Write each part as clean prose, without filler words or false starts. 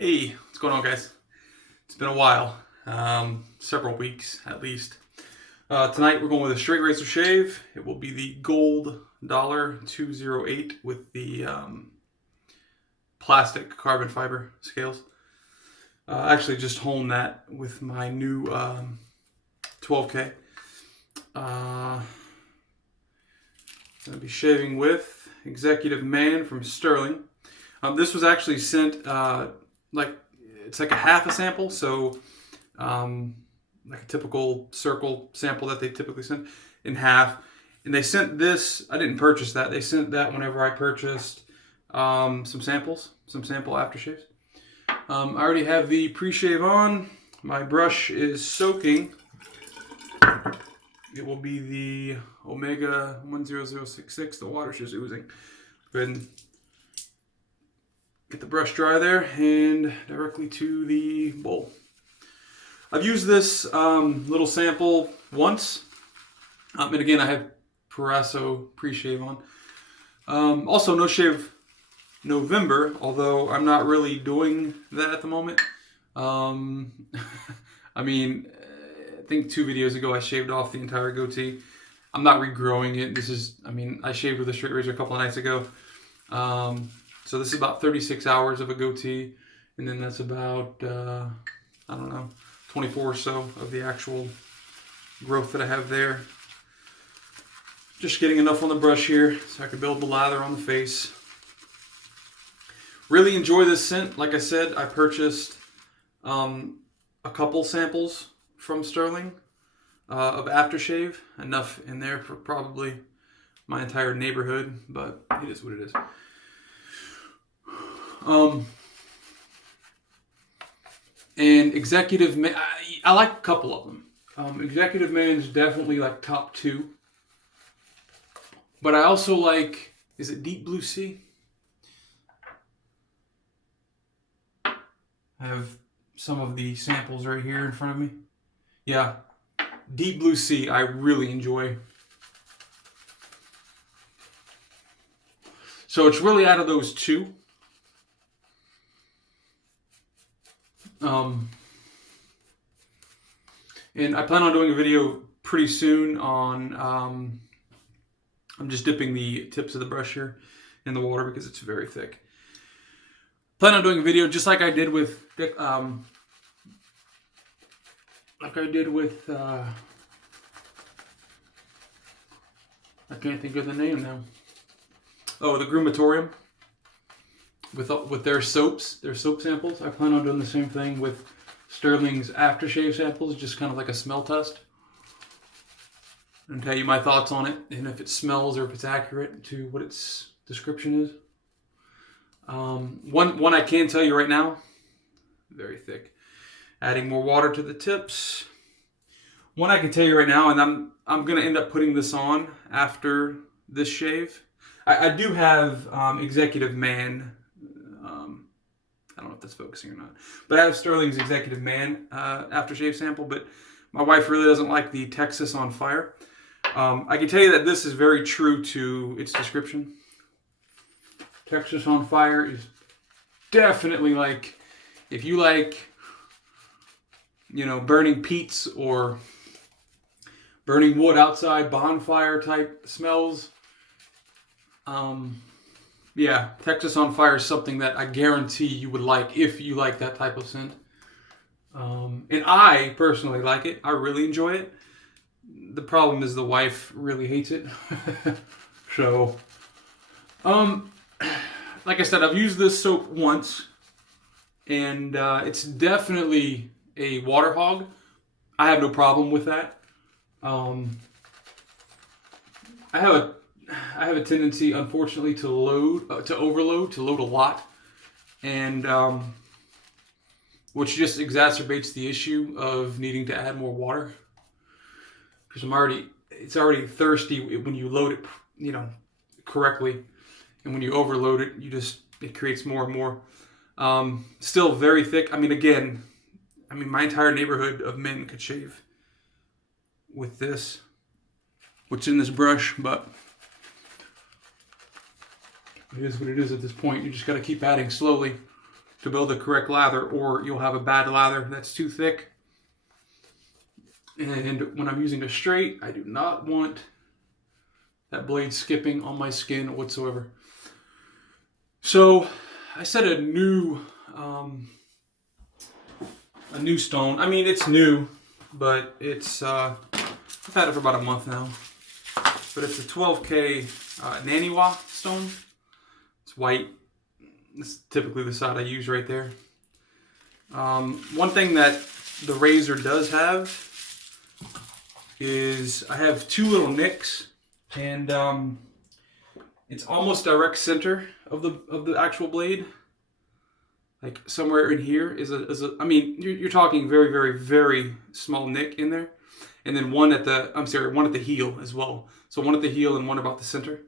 Hey, what's going on, guys? It's been a while, several weeks at least. Tonight we're going with a straight razor shave. It will be the gold $208 with the plastic carbon fiber scales. Actually, just honed that with my new 12K. I'm going to be shaving with Executive Man from Stirling. This was actually sent it's like a half a sample, so like a typical circle sample that they typically send in half. And they sent this. I didn't purchase that. They sent that whenever I purchased some sample aftershaves. I already have the pre-shave on. My brush is soaking. It will be the Omega 10066. The water's just oozing. Go ahead and get the brush dry there and directly to the bowl. I've used this little sample once. And again, I have Parasso pre-shave on. Also, No Shave November, although I'm not really doing that at the moment. I mean, I think 2 videos ago I shaved off the entire goatee. I'm not regrowing it. I shaved with a straight razor a couple of nights ago. So this is about 36 hours of a goatee, and then that's about, 24 or so of the actual growth that I have there. Just getting enough on the brush here so I can build the lather on the face. Really enjoy this scent. Like I said, I purchased a couple samples from Stirling of aftershave. Enough in there for probably my entire neighborhood, but it is what it is. And Executive Man, I like a couple of them. Executive Man's definitely like top 2. But I also like, is it Deep Blue Sea? I have some of the samples right here in front of me. Yeah, Deep Blue Sea I really enjoy. So it's really out of those 2. And I plan on doing a video pretty soon on, I'm just dipping the tips of the brush here in the water because it's very thick. Plan on doing a video just like I did with, I can't think of the name now. Oh, the Grumatorium. With their soaps, their soap samples. I plan on doing the same thing with Stirling's aftershave samples, just kind of like a smell test. And tell you my thoughts on it, and if it smells or if it's accurate to what its description is. One I can tell you right now, very thick. Adding more water to the tips. One I can tell you right now, and I'm gonna end up putting this on after this shave. I do have Executive Man. I don't know if that's focusing or not. But I have Stirling's Executive Man aftershave sample, but my wife really doesn't like the Texas on Fire. I can tell you that this is very true to its description. Texas on Fire is definitely like, if you like, burning peats or burning wood outside, bonfire type smells. Yeah, Texas on Fire is something that I guarantee you would like if you like that type of scent. And I personally like it. I really enjoy it. The problem is the wife really hates it. So, like I said, I've used this soap once, and it's definitely a water hog. I have no problem with that. I have a tendency, unfortunately, to overload a lot, and which just exacerbates the issue of needing to add more water. Because it's already thirsty when you load it, correctly, and when you overload it, it creates more and more. Still very thick. My entire neighborhood of men could shave with this, what's in this brush, but it is what it is at this point. You just got to keep adding slowly to build the correct lather, or you'll have a bad lather that's too thick. And when I'm using a straight, I do not want that blade skipping on my skin whatsoever. So I set a new stone. I mean, it's new, but it's I've had it for about a month now. But it's a 12K Naniwa stone. It's white. It's typically the side I use right there. One thing that the razor does have is I have two little nicks, and it's almost direct center of the actual blade. Like somewhere in here is a I mean, you're talking very, very, very small nick in there. And then one at the heel as well. So one at the heel and one about the center.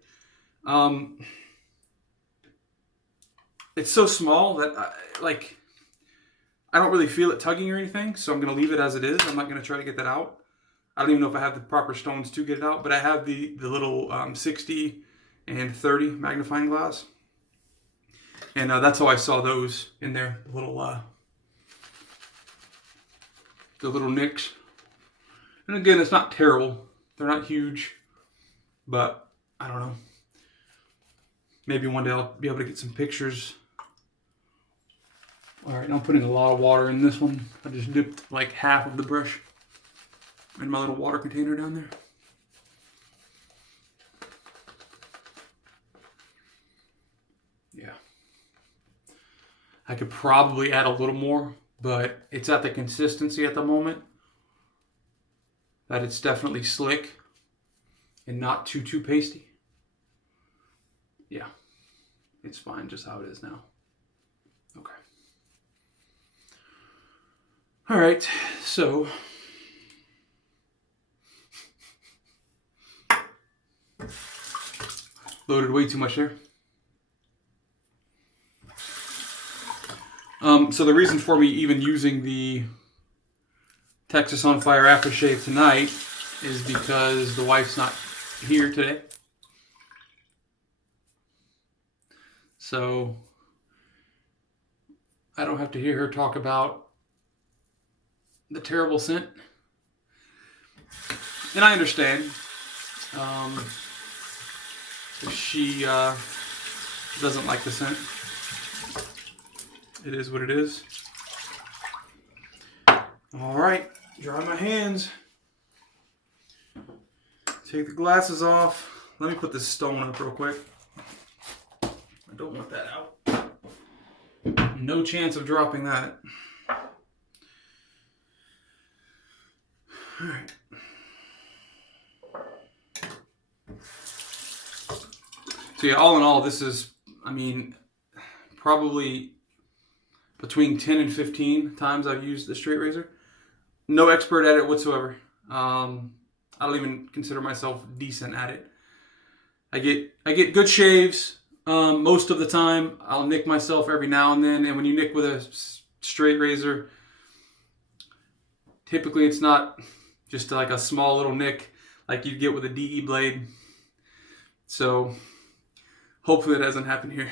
It's so small that I don't really feel it tugging or anything. So I'm going to leave it as it is. I'm not going to try to get that out. I don't even know if I have the proper stones to get it out. But I have the little 60 and 30 magnifying glass. And that's how I saw those in there. The little nicks. And again, it's not terrible. They're not huge, but I don't know. Maybe one day I'll be able to get some pictures. All right, now I'm putting a lot of water in this one. I just dipped like half of the brush in my little water container down there. Yeah. I could probably add a little more, but it's at the consistency at the moment that it's definitely slick and not too pasty. Yeah, it's fine just how it is now. Okay. All right, so loaded way too much there. So the reason for me even using the Texas on Fire aftershave tonight is because the wife's not here today. So I don't have to hear her talk about the terrible scent. And I understand. If she doesn't like the scent. It is what it is. All right, dry my hands. Take the glasses off. Let me put this stone up real quick. I don't want that out. No chance of dropping that. All right. So yeah, all in all, this is, I mean, probably between 10 and 15 times I've used the straight razor. No expert at it whatsoever. I don't even consider myself decent at it. I get good shaves most of the time. I'll nick myself every now and then. And when you nick with a straight razor, typically it's not just like a small little nick like you get with a DE blade. So hopefully that doesn't happen here.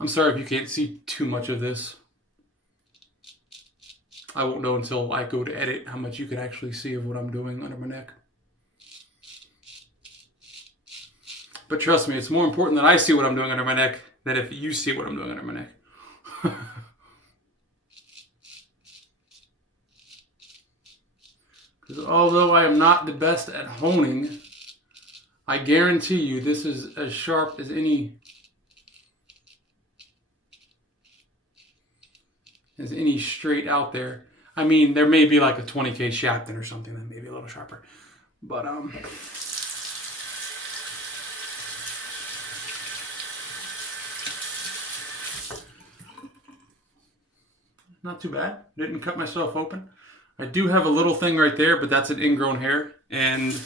I'm sorry if you can't see too much of this. I won't know until I go to edit how much you can actually see of what I'm doing under my neck. But trust me, it's more important that I see what I'm doing under my neck than if you see what I'm doing under my neck. Because although I am not the best at honing, I guarantee you this is as sharp as any straight out there. I mean, there may be like a 20K Shafton or something that may be a little sharper. But not too bad. Didn't cut myself open. I do have a little thing right there, but that's an ingrown hair. And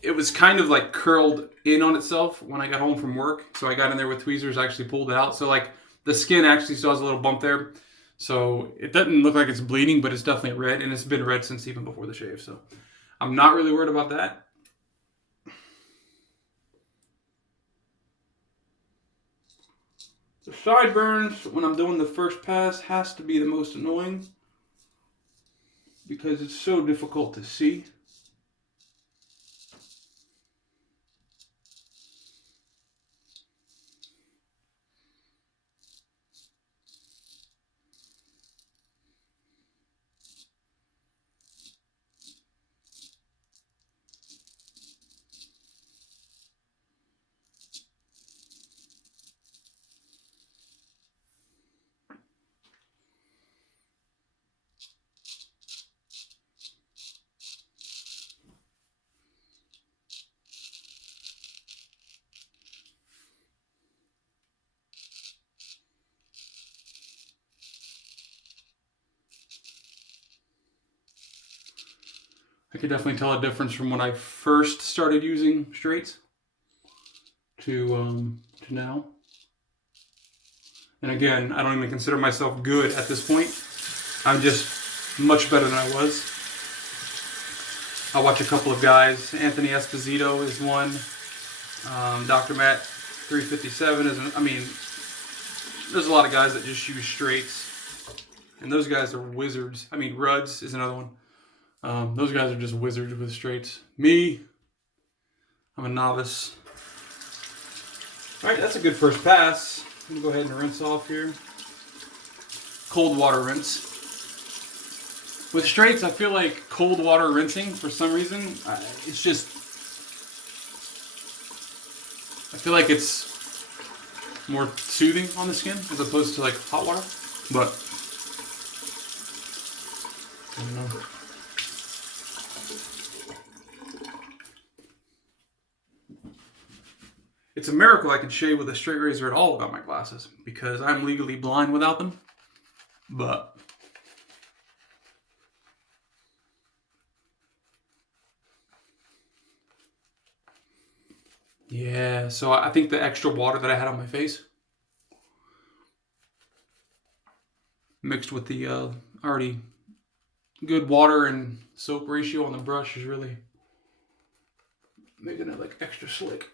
it was kind of like curled in on itself when I got home from work. So I got in there with tweezers, actually pulled it out. So like the skin actually still has a little bump there. So it doesn't look like it's bleeding, but it's definitely red. And it's been red since even before the shave. So I'm not really worried about that. The sideburns, when I'm doing the first pass, has to be the most annoying because it's so difficult to see. I could definitely tell a difference from when I first started using straights to now. And again, I don't even consider myself good at this point. I'm just much better than I was. I watch a couple of guys. Anthony Esposito is one. Dr. Matt 357 is, I mean, there's a lot of guys that just use straights. And those guys are wizards. I mean, Ruds is another one. Those guys are just wizards with straights. Me, I'm a novice. All right, that's a good first pass. I'm gonna go ahead and rinse off here. Cold water rinse. With straights, I feel like cold water rinsing, for some reason, it's just, I feel like it's more soothing on the skin as opposed to like hot water. But, I don't know. It's a miracle I can shave with a straight razor at all without my glasses because I'm legally blind without them. But yeah, so I think the extra water that I had on my face mixed with the already good water and soap ratio on the brush is really making it like extra slick.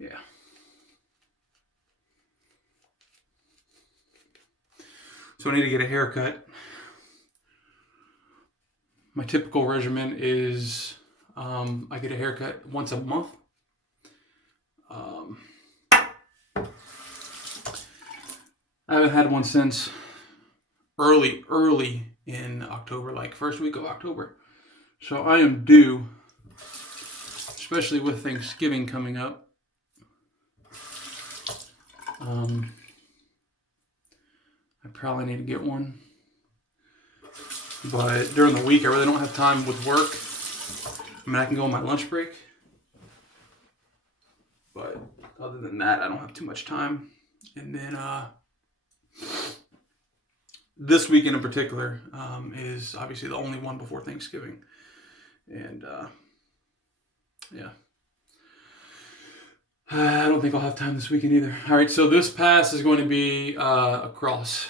Yeah. So I need to get a haircut. My typical regimen is I get a haircut once a month. I haven't had one since early in October, like first week of October. So I am due, especially with Thanksgiving coming up. I probably need to get one. But during the week, I really don't have time with work. I mean, I can go on my lunch break. But other than that, I don't have too much time. And then this weekend in particular is obviously the only one before Thanksgiving. And yeah. I don't think I'll have time this weekend either. All right, so this pass is going to be across.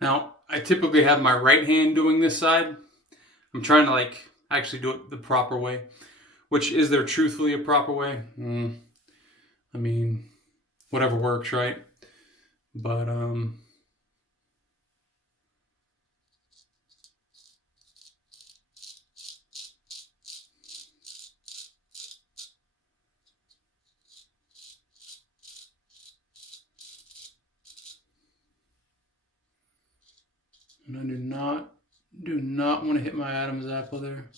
Now, I typically have my right hand doing this side. I'm trying to like actually do it the proper way. Which, is there truthfully a proper way? I mean, whatever works, right? But and I do not want to hit my Adam's apple there.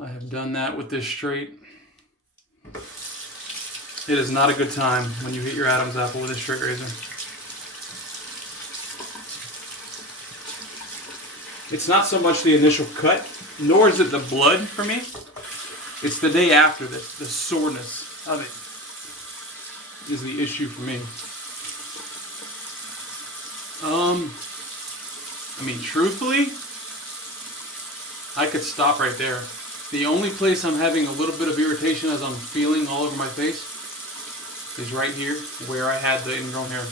I have done that with this straight. It is not a good time when you hit your Adam's apple with a straight razor. It's not so much the initial cut, nor is it the blood for me. It's the day after this, the soreness of it is the issue for me. I mean, truthfully, I could stop right there. The only place I'm having a little bit of irritation as I'm feeling all over my face is right here where I had the ingrown hair.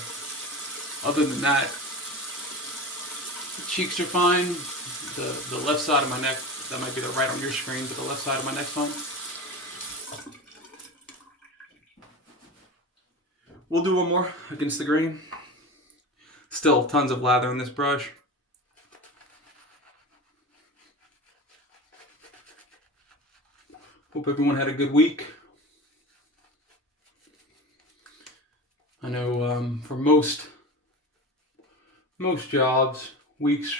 Other than that, the cheeks are fine. The left side of my neck, that might be the right on your screen, but the left side of my neck's fine. We'll do one more against the grain. Still tons of lather in this brush. Hope everyone had a good week. I know for most jobs, weeks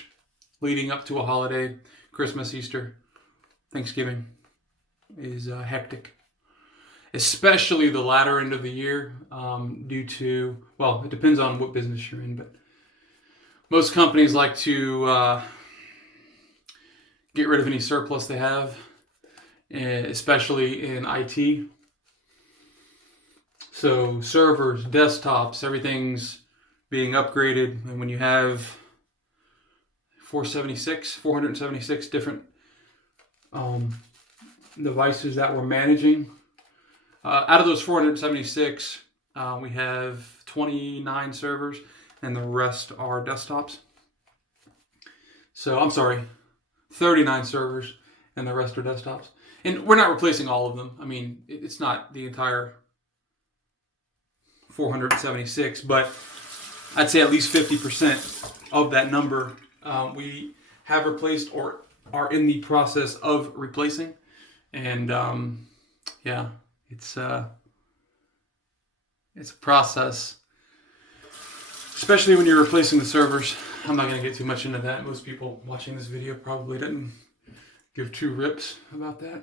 leading up to a holiday, Christmas, Easter, Thanksgiving, is hectic. Especially the latter end of the year due to, well, it depends on what business you're in, but most companies like to get rid of any surplus they have, especially in IT. So servers, desktops, everything's being upgraded. And when you have 476 different devices that we're managing, out of those 476, we have 29 servers and the rest are desktops. So I'm sorry, 39 servers and the rest are desktops. And we're not replacing all of them. I mean, it's not the entire 476, but I'd say at least 50% of that number we have replaced or are in the process of replacing. And yeah, it's a process, especially when you're replacing the servers. I'm not going to get too much into that. Most people watching this video probably didn't give two rips about that.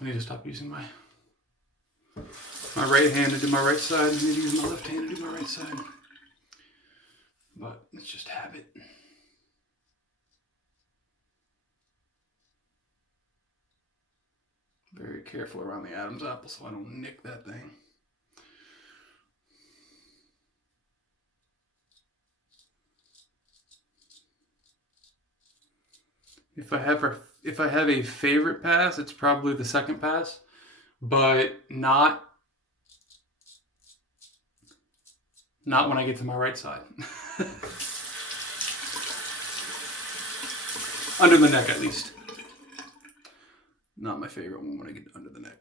I need to stop using my right hand to do my right side. I need to use my left hand to do my right side. But it's just habit. Very careful around the Adam's apple so I don't nick that thing. If I have a favorite pass, it's probably the second pass, but not when I get to my right side. Under the neck, at least. Not my favorite one when I get under the neck.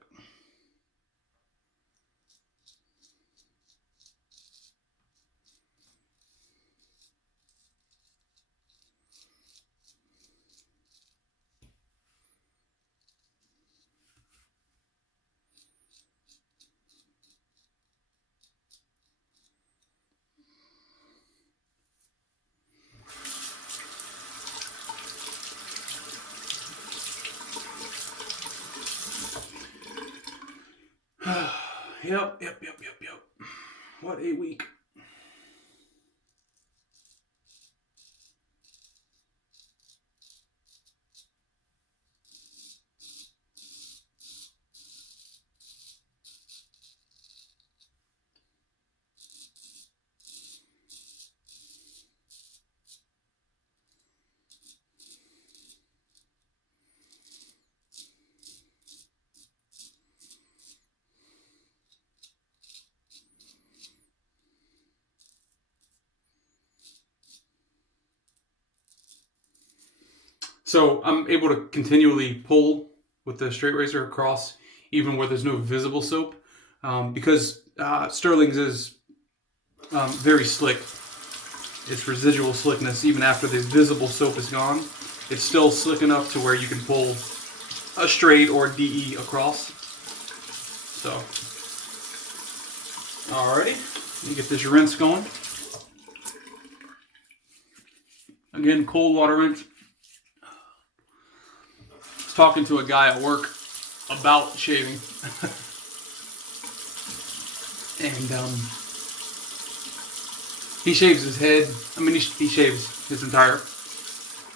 Yep. What a week. So I'm able to continually pull with the straight razor across, even where there's no visible soap, because Stirling's is very slick. Its residual slickness, even after the visible soap is gone, it's still slick enough to where you can pull a straight or a DE across. So, alrighty, let me get this rinse going. Again, cold water rinse. Talking to a guy at work about shaving, and he shaves his head. I mean, he shaves his entire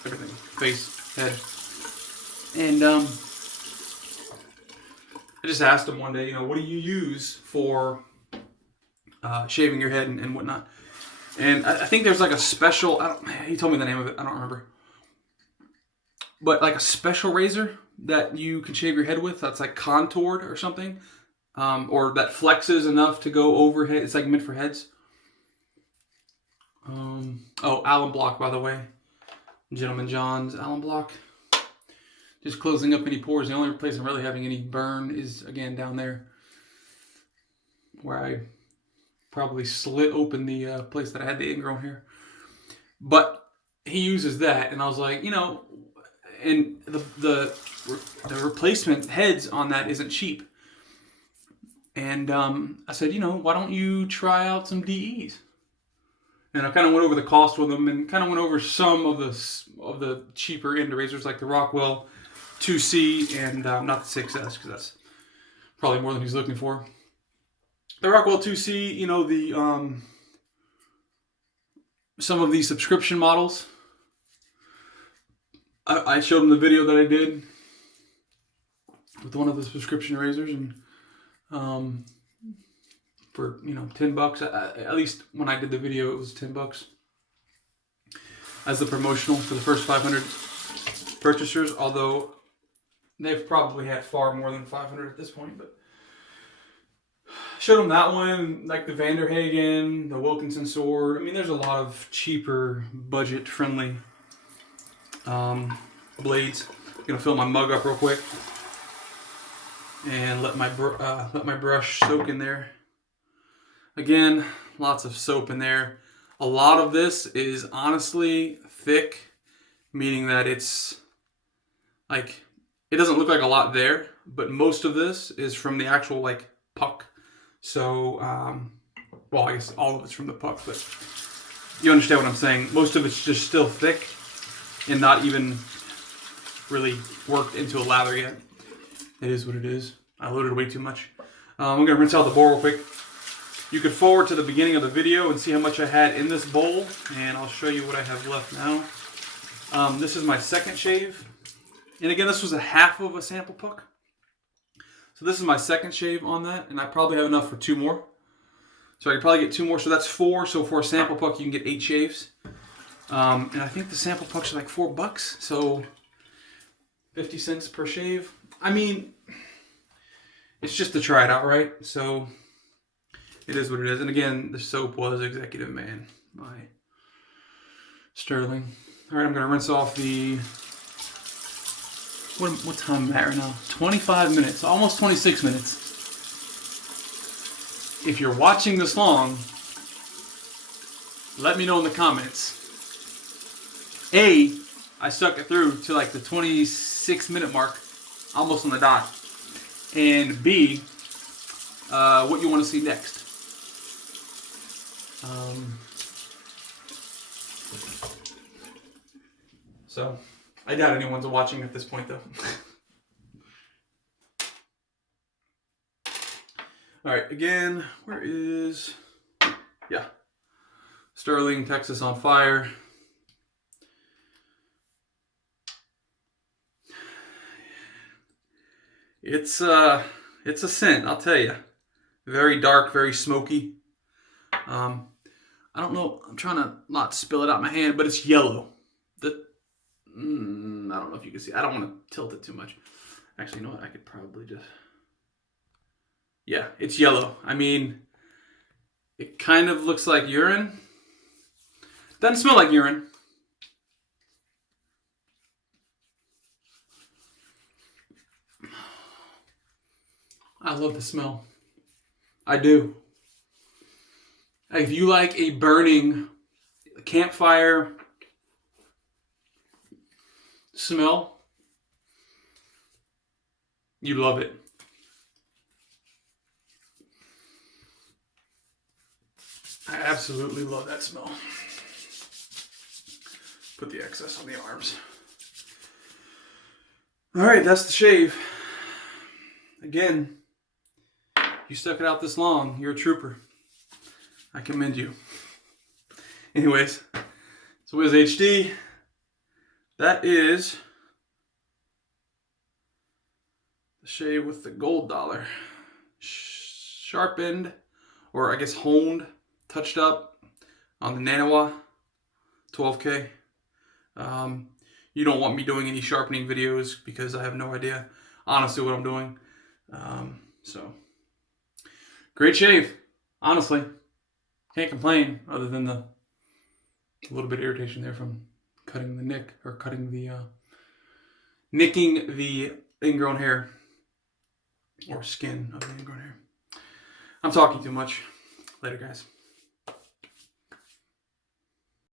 everything, face, head, and I just asked him one day, what do you use for shaving your head and whatnot? And I think there's like a special. He told me the name of it. I don't remember. But like a special razor that you can shave your head with, that's like contoured or something, or that flexes enough to go overhead. It's like meant for heads. Allen Block, by the way, Gentleman John's Allen Block. Just closing up any pores. The only place I'm really having any burn is again down there, where I probably slit open the place that I had the ingrown hair. But he uses that, and I was like, and the replacement heads on that isn't cheap. And I said, why don't you try out some DEs? And I kind of went over the cost with him, and kind of went over some of the cheaper end razors, like the Rockwell 2C and not the 6S, because that's probably more than he's looking for. The Rockwell 2C, some of these subscription models. I showed him the video that I did with one of the subscription razors, and for $10, at least when I did the video, it was $10 as the promotional for the first 500 purchasers. Although they've probably had far more than 500 at this point, but showed him that one, like the Vanderhagen, the Wilkinson sword. I mean, there's a lot of cheaper, budget-friendly blades. I'm gonna fill my mug up real quick and let my brush soak in there. Again, lots of soap in there. A lot of this is honestly thick, meaning that it's like, it doesn't look like a lot there, but most of this is from the actual puck. So, I guess all of it's from the puck, but you understand what I'm saying. Most of it's just still thick and not even really worked into a lather yet. It is what it is. I loaded way too much. I'm going to rinse out the bowl real quick. You could forward to the beginning of the video and see how much I had in this bowl, and I'll show you what I have left now. This is my second shave. And again, this was a half of a sample puck. So this is my second shave on that, and I probably have enough for 2 more. So I could probably get 2 more, so that's 4. So for a sample puck, you can get 8 shaves. And I think the sample pucks are like $4. So 50 cents per shave. I mean, it's just to try it out, right? So it is what it is. And again, the soap was Executive Man by Stirling. All right, I'm gonna rinse off the. What time am I at right now? 25 minutes, almost 26 minutes. If you're watching this long, let me know in the comments. A, I stuck it through to like the 26-minute mark, almost on the dot. And B, what you want to see next. So, I doubt anyone's watching at this point though. Alright, again, where is... Yeah. Stirling, Texas on fire. It's a scent, I'll tell you. Very dark, very smoky. I don't know, I'm trying to not spill it out my hand, but it's yellow. I don't know if you can see. I don't want to tilt it too much. Actually, you know what? I could probably just... Yeah, it's yellow. I mean, it kind of looks like urine. Doesn't smell like urine. I love the smell. I do. If you like a burning campfire smell, you love it. I absolutely love that smell. Put the excess on the arms. All right, that's the shave. Again, you stuck it out this long. You're a trooper. I commend you. Anyways, so Wiz HD. That is the shave with the gold dollar. Sharpened, or I guess honed, touched up on the Nanawa 12K. You don't want me doing any sharpening videos because I have no idea honestly what I'm doing. So great shave, honestly. Can't complain other than the little bit of irritation there from cutting the nick, or cutting the nicking the ingrown hair or skin of the ingrown hair. I'm talking too much. Later, guys.